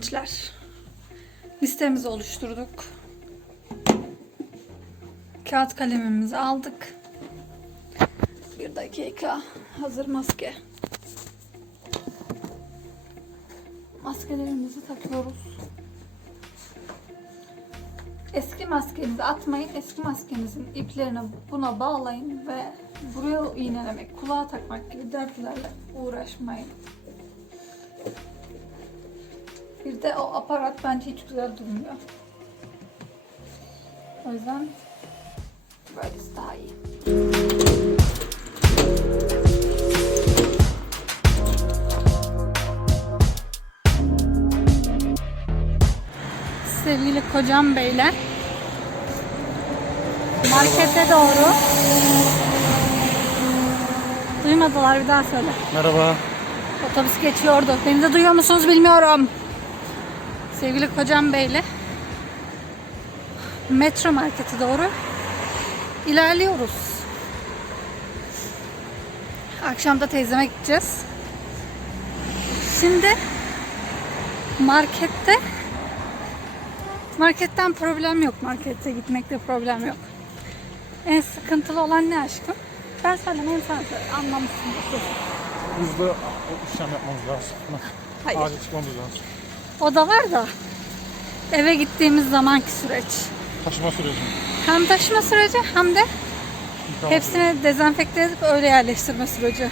gençler. Listemizi oluşturduk. Kağıt kalemimizi aldık. Bir dakika. Hazır maske. Maskelerimizi takıyoruz. Eski maskenizi atmayın. Eski maskenizin iplerini buna bağlayın ve buraya iğnelemek, kulağa takmak gibi dertlerle uğraşmayın. Bir de o aparat bence hiç güzel durmuyor. O yüzden böylesi daha iyi. Sevgili kocam beyler markete doğru duymadılar bir daha söyle. Merhaba. Otobüs geçiyordu. Beni de duyuyor musunuz bilmiyorum. Sevgili kocam beyle metro markete doğru ilerliyoruz. Akşam da teyzeme gideceğiz. Şimdi markette marketten problem yok. Markete gitmekte problem yok. En sıkıntılı olan ne aşkım? Ben söylemeyeyim sen söyle. Anlamışsındır. Hızlı işlem yapmamız lazım. Hayır. Acil çıkmamız lazım. O da var da eve gittiğimiz zamanki süreç. Taşıma süreci. Hem taşıma süreci hem de İmkan hepsini dezenfekte edip öyle yerleştirme süreci.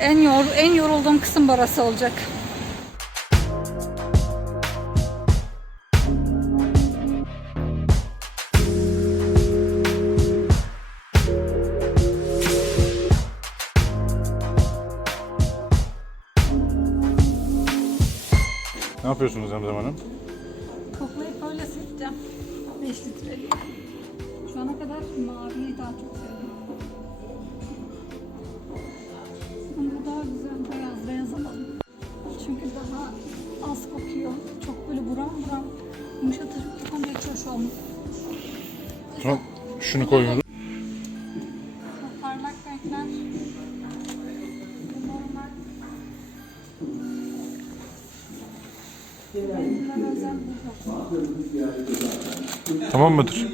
En yor en yorulduğum kısım burası olacak. Yapıyorsunuz Zemzem Hanım? Koklayıp öyle sileceğim. 5 litreliği. Şu ana kadar maviyi daha çok sevdim. Ama bu daha güzel beyaz beyaz alalım. Çünkü daha az kokuyor. Çok böyle buram buram hiç hoş olmuyor. Şunu, şunu koyuyoruz. Tamam mıdır?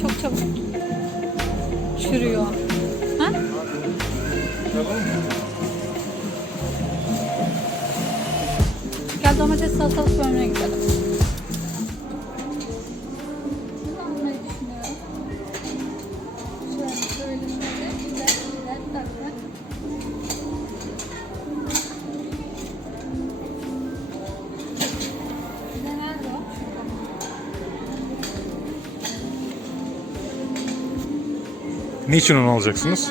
Çok çabuk çürüyor. Ha? Gel domates salatalık bölümüne gidelim. Niçin onu alacaksınız?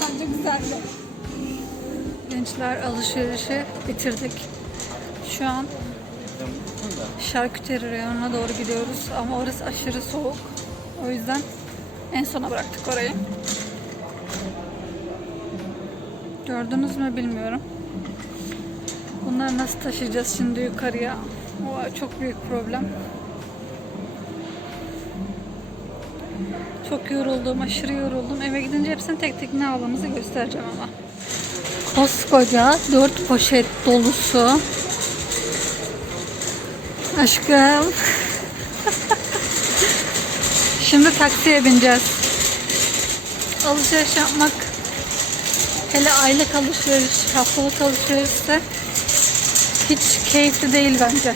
Bence güzeldi. Gençler alışverişi bitirdik. Şu an şarküteri reyonuna doğru gidiyoruz ama orası aşırı soğuk. O yüzden en sona bıraktık orayı. Gördünüz mü bilmiyorum. Bunları nasıl taşıyacağız şimdi yukarıya? O çok büyük problem. Çok yoruldum, aşırı yoruldum. Eve gidince hepsini tek tek ne aldığımızı göstereceğim ama. Koskoca 4 poşet dolusu. Aşkım. Şimdi taksiye bineceğiz. Alışveriş yapmak hele aylık alışveriş, haftalık alışverişte hiç keyifli değil bence.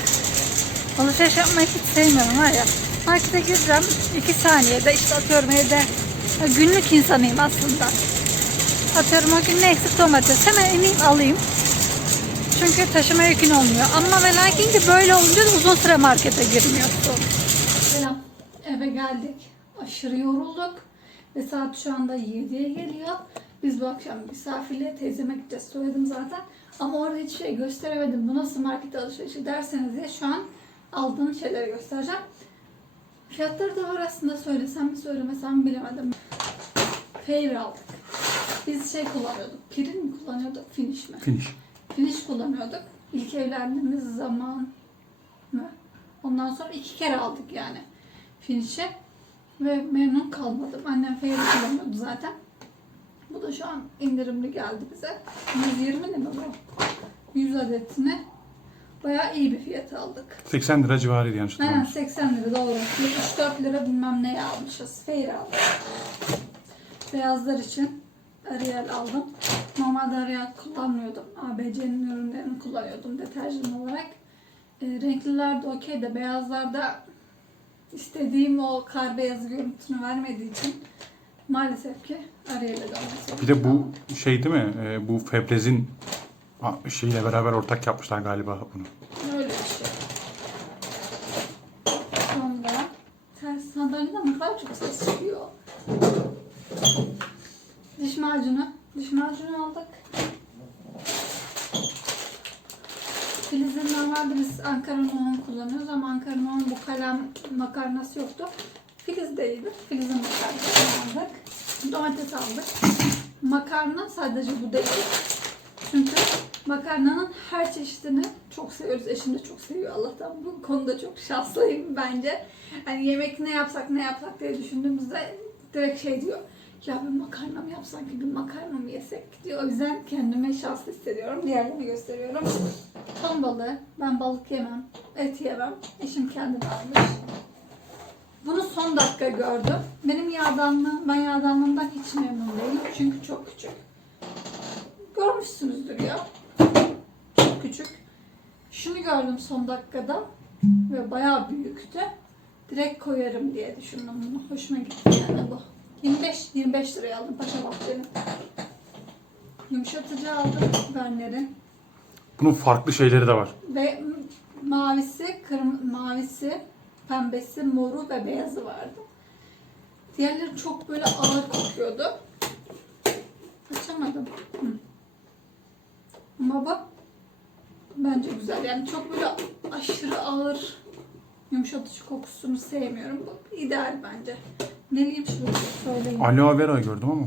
Alışveriş yapmayı hiç sevmiyorum var ya. Markete gireceğim. 2 saniyede işte atıyorum evde günlük insanıyım aslında. Atıyorum o gün ne eksik domates. Hemen ineyim alayım. Çünkü taşıma yükün olmuyor. Ama ve lakin ki böyle olunca da uzun süre markete girmiyorsun. Selam. Eve geldik. Aşırı yorulduk. Ve saat şu anda 7'ye geliyor. Biz bu akşam misafirliğe teyzeme gideceğiz. Söyledim zaten. Ama orada hiç şey gösteremedim. Bu nasıl market alışverişi derseniz diye şu an aldığım şeyleri göstereceğim. Fiyatları da var aslında söylesem mi söylemesem bilemedim. Favor aldık. Biz şey kullanıyorduk. Pirin mi kullanıyorduk? Finish mi? Finish. Finish kullanıyorduk. İlk evlendiğimiz zaman mı? Ondan sonra iki kere aldık yani Finish'i. Ve memnun kalmadım. Annem Favor kullanıyordu zaten. Bu da şu an indirimli geldi bize. 120 lira bu? 100 adetine bayağı iyi bir fiyat aldık. 80 lira civarıydı yanlış Aynen hatırlamıyorsam. 80 lira doğru. 74 lira bilmem ne almışız. Fair aldık. Beyazlar için Ariel aldım. Normalde Ariel kullanmıyordum. ABC'nin ürünlerini kullanıyordum deterjan olarak. E, renkliler de okey de beyazlarda istediğim o kar beyazı görüntüsünü vermediği için maalesef ki Ariel'e dönmesi. Bir de bu şey değil mi? Ee, bu Febrez'in ha, şeyiyle beraber ortak yapmışlar galiba bunu. Öyle bir şey. Sonra ters sandalyeden ne kadar çok ses çıkıyor. Diş macunu. Diş macunu aldık. Filiz'in normalde biz Ankara Nohum kullanıyoruz ama Ankara Nohum bu kalem makarnası yoktu. Filiz de iyiydi. Filiz'in makarnasını aldık. Domates aldık. Makarna sadece bu değil. Çünkü makarnanın her çeşidini çok seviyoruz. Eşim de çok seviyor Allah'tan. Bu konuda çok şanslıyım bence. Hani yemek ne yapsak ne yapsak diye düşündüğümüzde direkt şey diyor. Ya bir makarna mı yapsak ki bir makarna mı yesek diyor. O yüzden kendime şanslı hissediyorum. Diğerlerini gösteriyorum. Ton balığı. Ben balık yemem. Et yemem. Eşim kendi almış. Bunu son dakika gördüm. Benim yağdanlığım, ben yağdanlığımdan hiç memnun değilim. Çünkü çok küçük. Görmüşsünüzdür ya. Çok küçük. Şunu gördüm son dakikada. Ve bayağı büyüktü. Direkt koyarım diye düşündüm bunu. Hoşuma gitti yani bu. 25, 25 liraya aldım Paşa Bahçe'nin. Yumuşatıcı aldım Garner'in. Bunun farklı şeyleri de var. Ve mavisi, kırm mavisi, pembesi, moru ve beyazı vardı. Diğerleri çok böyle ağır kokuyordu. Açamadım. Hı. Ama bence güzel. Yani çok böyle aşırı ağır yumuşatıcı kokusunu sevmiyorum. Bu ideal bence. Ne diyeyim şunu söyleyeyim. Aloe vera gördüm ama.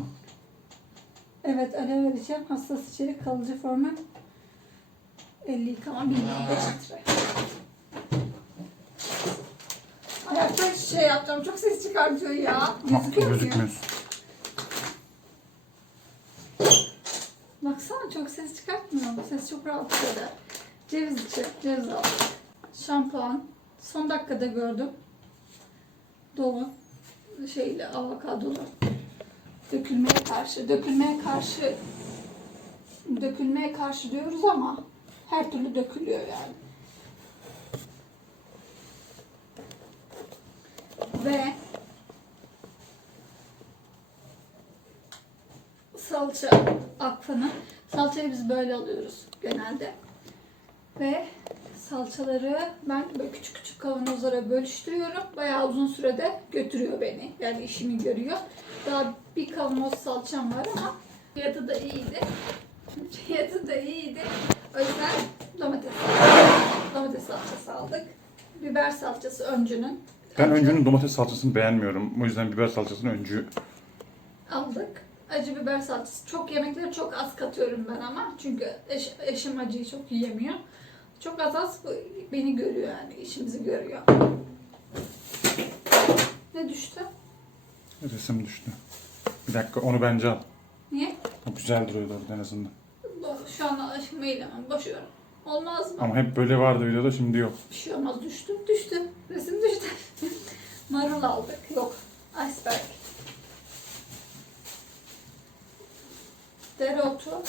Evet aloe vereceğim. Hassas içerik kalıcı formu 50 yıkama 1025 litre. Ayakta şey yapacağım. Çok ses çıkartıyor ya. Gözüküyor mu? Baksana çok ses çıkartmıyor. Ses çok rahatsız eder. Ceviz içi. Ceviz aldım. Şampuan. Son dakikada gördüm. Dolu. Şeyle avokadolu. Dökülmeye karşı. Dökülmeye karşı dökülmeye karşı diyoruz ama her türlü dökülüyor yani. Ve salça akfanı. Salçayı biz böyle alıyoruz genelde. Ve salçaları ben böyle küçük küçük kavanozlara bölüştürüyorum. Bayağı uzun sürede götürüyor beni. Yani işimi görüyor. Daha bir kavanoz salçam var ama fiyatı da iyiydi. Fiyatı da iyiydi. O yüzden domates domates salçası aldık. Biber salçası öncünün. Ben öncünün domates salçasını beğenmiyorum. O yüzden biber salçasını öncü aldık. Acı biber salçası. Çok yemekleri çok az katıyorum ben ama. Çünkü eş- eşim acıyı çok yiyemiyor. Çok az az beni görüyor yani. işimizi görüyor. Ne düştü? resim düştü. Bir dakika onu bence al. Niye? O güzel duruyordu orada en azından. Şu anda aşkımı eylemem. Boşuyorum. Olmaz mı? Ama hep böyle vardı videoda şimdi yok. Bir şey olmaz. Düştü. Düştü. Resim düştü. Marul aldık. Yok. Iceberg. Dereotu.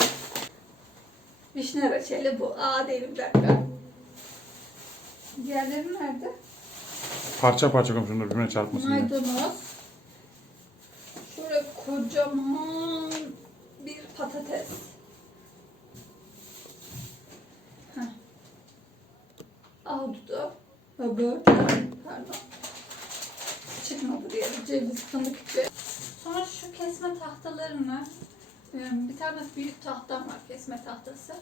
Vişne reçeli bu. Aa değil bir dakika. Diğerleri nerede? Parça parça koymuşum da birbirine çarpmasın diye. Maydanoz. Şöyle kocaman bir patates. Heh. Ahududu. Böbür. Pardon. Çıkmadı diye. Ceviz, fındık içi. Sonra şu kesme tahtalarını bir tane büyük tahtam var kesme tahtası.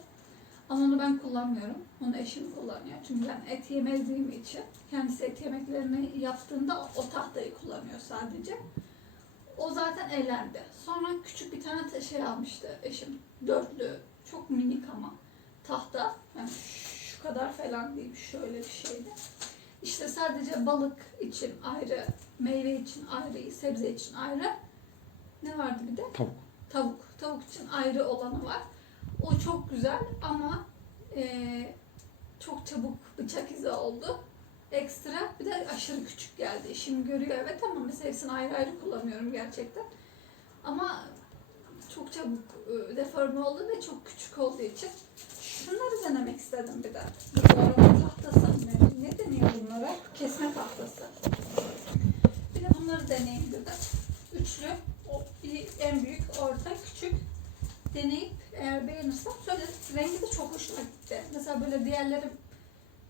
Ama onu ben kullanmıyorum. Onu eşim kullanıyor. Çünkü ben et yemediğim için. Kendisi et yemeklerini yaptığında o tahtayı kullanıyor sadece. O zaten elendi. Sonra küçük bir tane şey almıştı eşim. Dörtlü. Çok minik ama. Tahta. Yani şu kadar falan değil. Şöyle bir şeydi. İşte sadece balık için ayrı, meyve için ayrı, sebze için ayrı. Ne vardı bir de? Tavuk. Tavuk. Tavuk için ayrı olanı var. O çok güzel ama eee, çok çabuk bıçak izi oldu. Ekstra bir de aşırı küçük geldi. İşimi görüyor evet ama mesela hepsini ayrı ayrı kullanıyorum gerçekten. Ama çok çabuk e, deforme oldu ve çok küçük olduğu için şunları denemek istedim bir de. Doğrama tahtası ne, ne deniyor bunlara? Kesme tahtası. Bir de bunları deneyeyim dedim. Üçlü, en büyük, orta, küçük deneyip eğer beğenirsem söyle. Rengi de çok hoşuma gitti. Mesela böyle diğerleri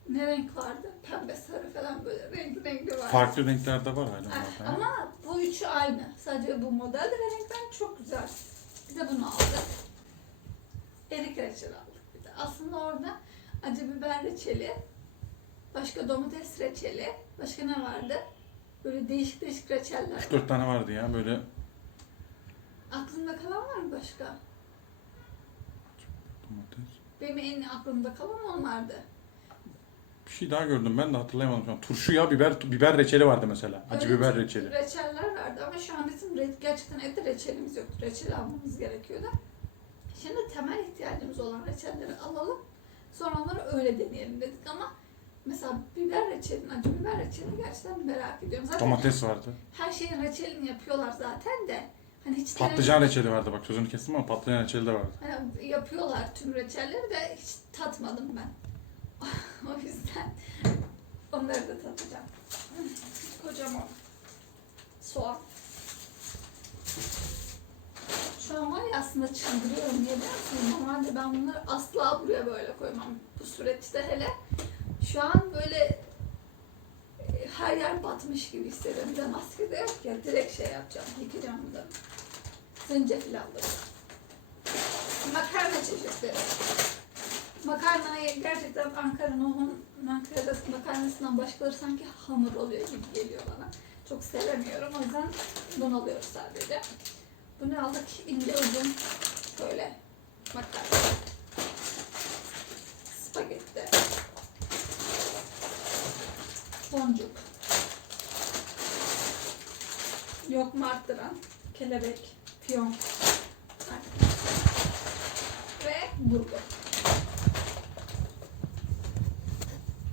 ne renk vardı? Pembe, sarı falan böyle renkli renkli var. Farklı renklerde var Ah, zaten. Ama bu üçü aynı. Sadece bu model ve renkler çok güzel. Bir de bunu aldık. Erik reçeli aldık bir de. Aslında orada acı biber reçeli, başka domates reçeli, başka ne vardı? Böyle değişik değişik reçeller. 3-4 tane vardı ya böyle Aklında kalan var mı başka? domates. Benim en aklımda kalan onlardı. Bir şey daha gördüm ben de hatırlayamadım şu an. Turşu ya biber biber reçeli vardı mesela. Acı Öyle biber reçeli. Reçeller vardı ama şu an bizim re- gerçekten evde reçelimiz yoktu. Reçel almamız gerekiyordu. Şimdi temel ihtiyacımız olan reçelleri alalım. Sonra onları öyle deneyelim dedik ama mesela biber reçelini, acı biber reçelini gerçekten merak ediyorum. Zaten Domates vardı. her şeyin reçelini yapıyorlar zaten de. Hani hiç Patlıcan reçeli vardı bak sözünü kestim ama patlıcan reçeli de vardı. Hani yapıyorlar tüm reçelleri de hiç tatmadım ben. o yüzden onları da tatacağım. Kocaman soğan. Şu an var ya aslında çıldırıyorum niye biliyor musunuz? Normalde ben bunları asla buraya böyle koymam. Bu süreçte hele. Şu an böyle her yer batmış gibi hissediyorum. Bir de maske de yok ya. Direkt şey yapacağım. Yıkayacağım bunları. Zencefil aldım. Makarna çeşitleri. Makarnayı gerçekten Ankara'nın Ankara'da makarnasından başkaları sanki hamur oluyor gibi geliyor bana. Çok sevemiyorum. O yüzden bunu alıyoruz sadece. Bunu aldık ince uzun böyle makarna. Spagetti. Boncuk. Yok martıran. Kelebek. Piyon. Ve burgu.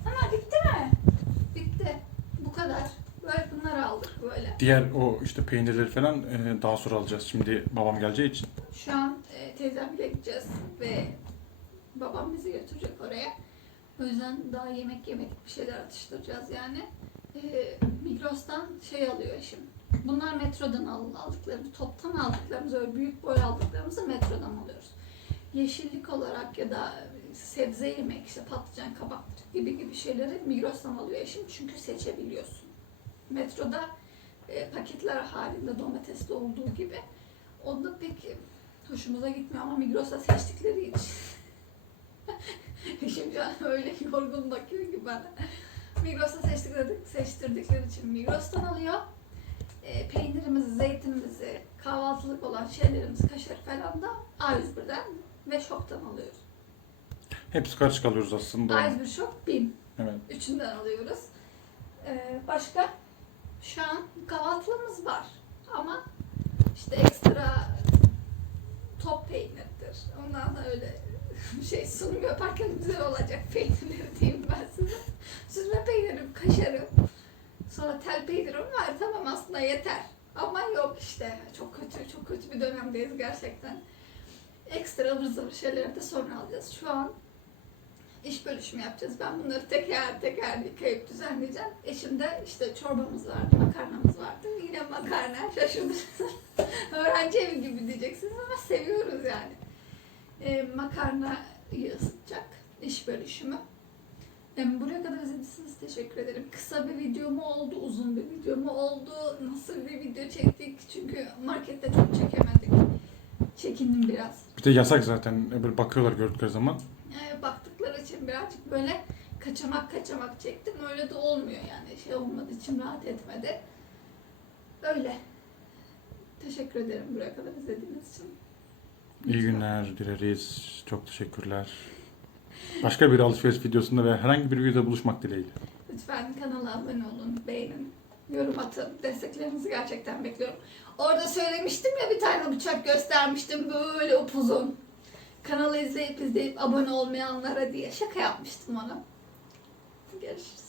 Ama bitti mi? Bitti. Bu kadar. Böyle bunları aldık böyle. Diğer o işte peynirleri falan e, daha sonra alacağız. Şimdi babam geleceği için. Şu an e, teyzemle gideceğiz ve babam bizi götürecek oraya. O yüzden daha yemek yemedik bir şeyler atıştıracağız yani. E, Migros'tan şey alıyor eşim. Bunlar metrodan al- aldıklarımız, toptan aldıklarımız, öyle büyük boy aldıklarımızı metrodan alıyoruz. Yeşillik olarak ya da sebze yemek, işte patlıcan, kabak gibi gibi şeyleri Migros'tan alıyor eşim çünkü seçebiliyorsun. Metroda e, paketler halinde domatesli olduğu gibi. O da pek hoşumuza gitmiyor ama Migros'ta seçtikleri için. Eşim şu an öyle yorgun bakıyor ki bana. Migros'ta seçtikleri, seçtirdikleri için Migros'tan alıyor. E, peynirimizi, zeytinimizi, kahvaltılık olan şeylerimizi, kaşar falan da A101'den ve Şok'tan alıyoruz. Hepsi karışık alıyoruz aslında. A101 Şok, BİM. Evet. Üçünden alıyoruz. Ee, başka? Şu an kahvaltılığımız var. Ama işte ekstra top peynirdir. Ondan da öyle şey sunum yaparken güzel olacak peynirleri diyeyim ben size. Süzme peynirim, kaşarım. Sonra tel peynirim var. Tamam aslında yeter. Ama yok işte. Çok kötü, çok kötü bir dönemdeyiz gerçekten. Ekstra ıvır zıvır şeyleri de sonra alacağız. Şu an iş bölüşümü yapacağız. Ben bunları teker teker yıkayıp düzenleyeceğim. Eşimde işte çorbamız vardı, makarnamız vardı. Yine makarna şaşırdınız. Öğrenci evi gibi diyeceksiniz ama seviyoruz yani. Ee, makarnayı ısıtacak iş bölüşümü. Ee, buraya kadar izlediyseniz teşekkür ederim. Kısa bir video mu oldu, uzun bir video mu oldu, nasıl bir video çektik? Çünkü markette çok çekemedik. Çekindim biraz. Bir de yasak zaten. Böyle bakıyorlar gördükleri zaman. Yani baktıkları için birazcık böyle kaçamak kaçamak çektim. Öyle de olmuyor yani. Şey olmadığı için rahat etmedi. Öyle. Teşekkür ederim buraya kadar izlediğiniz için. İyi günler dileriz. Çok teşekkürler. Başka bir alışveriş videosunda ve herhangi bir videoda buluşmak dileğiyle. Lütfen kanala abone olun, beğenin, yorum atın. Desteklerinizi gerçekten bekliyorum. Orada söylemiştim ya bir tane bıçak göstermiştim böyle upuzun. Kanalı izleyip izleyip abone olmayanlara diye şaka yapmıştım ona. Görüşürüz.